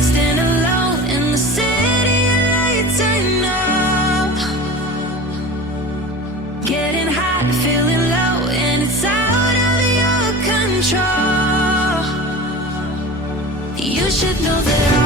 stand alone in the city of lights. I know, getting high, feeling low, and it's out of your control. You should know that